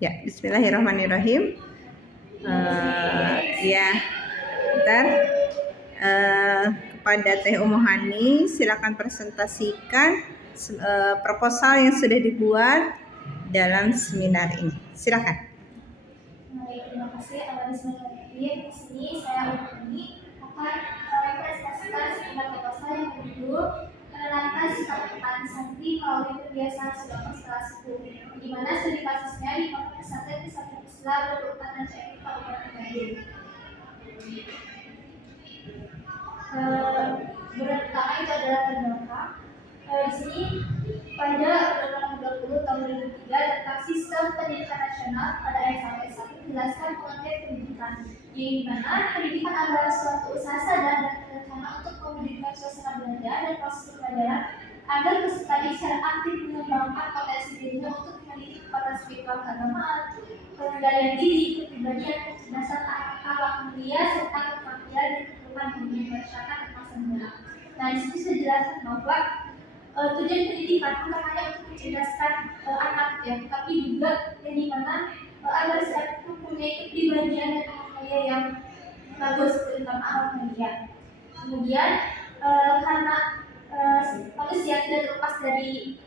Ya, bismillahirrahmanirrahim. Ya, ntar kepada Teh Umu Hani, silakan presentasikan proposal yang sudah dibuat dalam seminar ini. Silakan. Baik, terima kasih. Di sini saya Umu Hani akan mempresentasikan seminar proposal yang berjudul menerapkan sikap petani santri melalui kebiasaan sedekah setelah subuh, di mana studi kasusnya di Pondok Pesantren Islam Kabupaten Ciamis, Kabupaten Bandung. Bulan pertama itu adalah terdampak. Di sini pada Undang-Undang 20 tahun 2003 tentang sistem pendidikan nasional pada ayat 1 menjelaskan pengertian pendidikan, di mana pendidikan adalah suatu usaha sadar dan terencana untuk memberikan suasana belajar dan proses pembelajaran agar peserta secara aktif mengembangkan potensi dirinya untuk memiliki kekuatan spiritual keagamaan, pengendalian diri, kepribadian, kecerdasan akal mulia, serta kemampuan dan keperluan dunia masyarakat dan masa mendatang. Nah, di sini saya jelaskan bahwa tujuan pendidikan bukan hanya untuk mencerdaskan anak ya, tapi juga yang dimana agar saya mempunyai kepribadian dan akhlak yang bagus, terutama akhlak mulia. Kemudian karena manusia tidak terlepas dari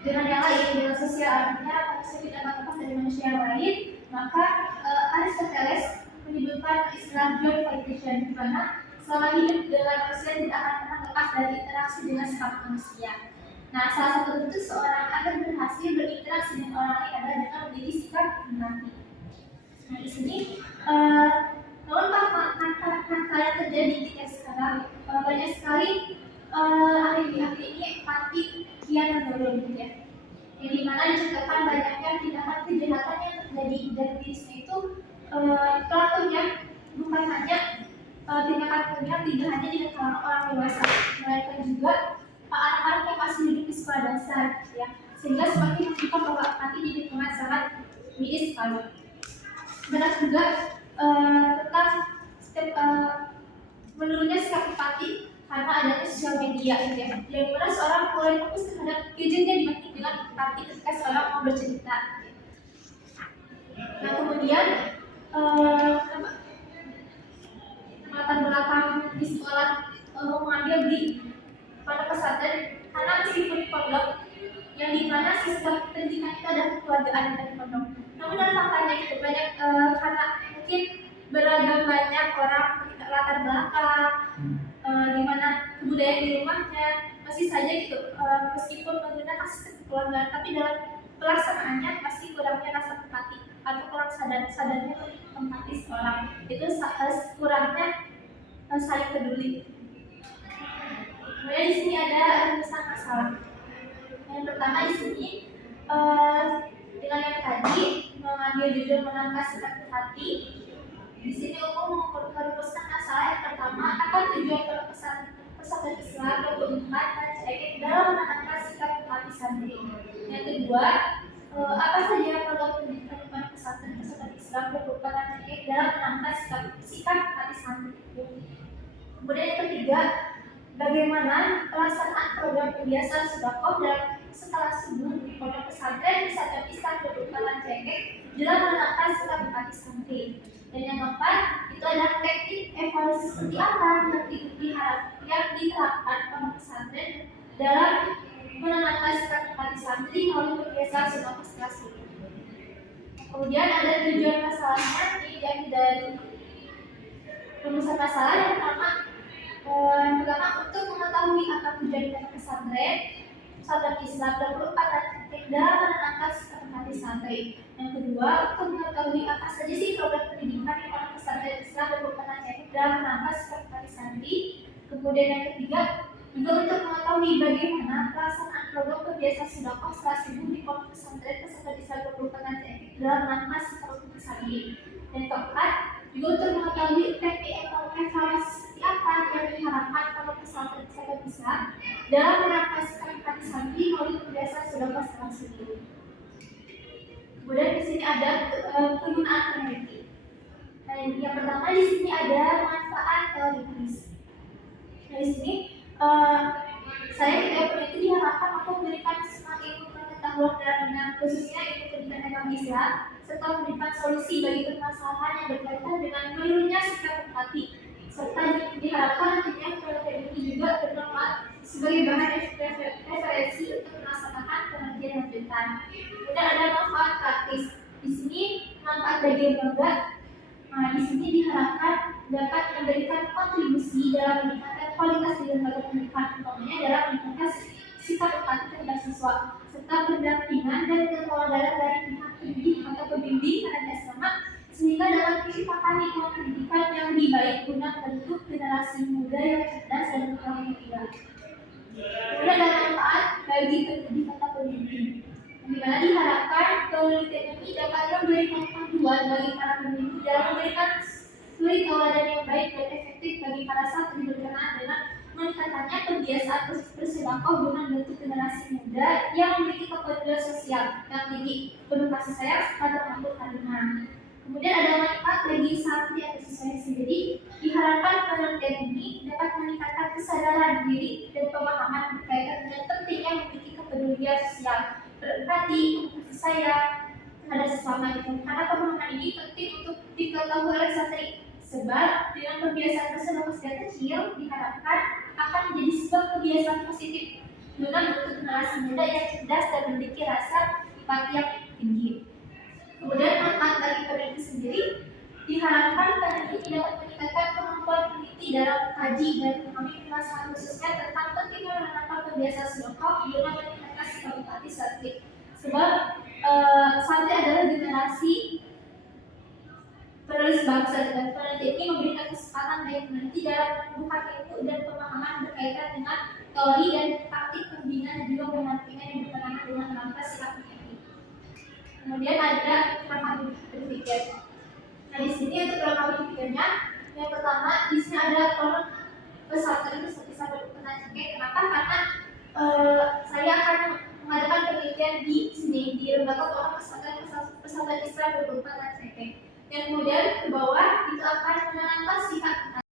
dengan yang lain, dengan sosial, artinya manusia tidak terlepas dari manusia yang lain, maka Aristoteles menyebutkan istilah joyfication, di mana selama hidup dengan manusia tidak akan pernah lepas dari interaksi dengan sesama manusia. Nah, salah satu bentuk seorang agar berhasil berinteraksi dengan orang lain adalah dengan memiliki sikap empati. Nah, di sini namun kata yang terjadi ketika sekarang banyak sekali akhir-akhir ini empati kian menurun, ya. Yang dimana diceritakan banyaknya tindakan kejahatan yang terjadi dan bisnis itu pelakunya bukan hanya tindakan kriminal tidak hanya di kalangan orang dewasa, melainkan juga anak-anak yang masih hidup di sekolah dasar, ya, sehingga semakin menunjukkan bahwa empati di lingkungan sangat minim sekali. Benar juga tentang menurunnya sikap empati karena adanya sosial media, ya, yang mana seorang mulai fokus terhadap gadgetnya dibanding dengan empati ketika seorang mau bercerita. Nah, kemudian latar belakang di sekolah mengambil di pada pesantren karena meskipun di pondok yang dimana sistem pendidikan itu adalah kekeluargaan dari pondok. Namun dalam faktanya itu banyak karena mungkin beragam banyak orang latar belakang, gimana kebudayaan di rumahnya masih saja gitu, meskipun menggunakan sistem kekeluargaan, tapi dalam pelaksanaannya masih kurangnya rasa empati atau kurang sadarnya empati seorang itu kurangnya saling peduli. Kemudian di sini ada rumusan masalah. Yang pertama di sini dengan yang tadi mengambil judul menangkap sikap empati. Di sini umum merumuskan masalah yang pertama, apa tujuan pesantren Islam 24 Ciamis dalam menangkap sikap empati santri. Yang kedua, apa saja program pendidikan di pesantren Islam 24 Ciamis dalam menangkap sikap empati santri. Kemudian yang ketiga, bagaimana pelaksanaan program kebiasaan sedekah dan setelah subuh di pondok pesantren Islam 24 Ciamis dalam menangkap sikap empati santri. Dan yang keempat, itu adalah teknik evaluasi seperti apa yang diterapkan pondok pesantren dalam menangkap sikap empati santri melalui kebiasaan sedekah setelah subuh. Kemudian ada tujuan masalahnya dari rumusan masalah. Yang pertama untuk mengetahui apa tujuan dari pesantren Islam 24 dalam menangkap sikap empati santri. Yang kedua, untuk mengetahui apa saja sih program pendidikan di pondok pesantren Islam 24 Ciamis dalam menangkap sikap empati santri. Kemudian yang ketiga, juga untuk mengetahui bagaimana pelaksanaan program kebiasaan sedekah setelah subuh di pondok pesantren Islam 24 Ciamis dalam menangkap sikap empati santri. Dan keempat, juga untuk mengetahui teknik evaluasi seperti apa yang diharapkan pondok pesantren Islam dalam menangkap sikap empati santri melalui kebiasaan sedekah setelah subuh. Kemudian di sini ada penggunaan peneliti. Nah, yang pertama di sini ada manfaat teoritis. Nah, di sini saya tidak peneliti diharapkan untuk memberikan semua ilmu pengetahuan dalam khususnya ilmu pendidikan agama Islam, serta memberikan solusi bagi permasalahan yang berkaitan dengan menurunnya sikap empati, serta diharapkan nantinya penelitian ini juga bermanfaat sebagai bahan referensi untuk melaksanakan penelitian lanjutan. Kemudian ada manfaat praktis. Di sini manfaat bagi lembaga. Nah, di sini diharapkan dapat memberikan kontribusi dalam meningkatkan kualitas di lembaga pendidikan, utamanya dalam meningkatkan sikap empati terhadap siswa, serta pendampingan dan keteladanan dari pihak pendidik atau pembimbing terhadap asrama, sehingga dapat menciptakan lingkungan pendidikan yang lebih baik guna membentuk generasi muda yang cerdas dan bertanggung. Kemudian ada manfaat bagi pendidik atau pembimbing, di mana diharapkan penelitian ini dapat memberikan panduan bagi para pembimbing dalam memberikan suri tauladan yang baik dan efektif bagi para santri berkenaan dengan meningkatkannya kebiasaan bersedekah guna membentuk generasi muda yang memiliki kepedulian sosial yang tinggi, penuh kasih sayang pada makhluk harimau. Kemudian ada manfaat bagi santri atau siswa sendiri. Diharapkan penelitian ini dapat meningkatkan kesadaran diri dan pemahaman berkaitan dengan pentingnya memiliki kepedulian sosial, berempati, kasih sayang terhadap sesama itu. Karena pemahaman ini penting untuk diketahui oleh santri. Sebab dengan kebiasaan bersedekah sejak kecil diharapkan akan menjadi sebuah kebiasaan positif guna membentuk generasi muda yang cerdas dan memiliki rasa empati yang tinggi. Kemudian manfaat bagi peneliti sendiri, diharapkan peneliti dapat meningkatkan kemampuan peneliti dalam kaji dan memahami permasalahan khususnya tentang pentingnya menanamkan kebiasaan sedekah guna meningkatkan sikap empati santri. Sebab santri adalah generasi penerus bangsa, dan peneliti ini memberikan kesempatan bagi peneliti dalam menumbuhkan ilmu dan pemahaman berkaitan dengan teori dan praktik pembinaan dan juga pendampingan yang berkenaan dengan langkah sikap peneliti. Kemudian ada kerangka berpikir. Nah, di sini untuk kerangka berpikirnya, yang pertama di sini ada kolom pesantren seperti sahabat pernah cek. Kenapa? Karena saya akan mengadakan penelitian di sini di lembaga kolom pesantren Islam berbentuk cek. Yang kemudian ke bawah itu akan menanamkan sikap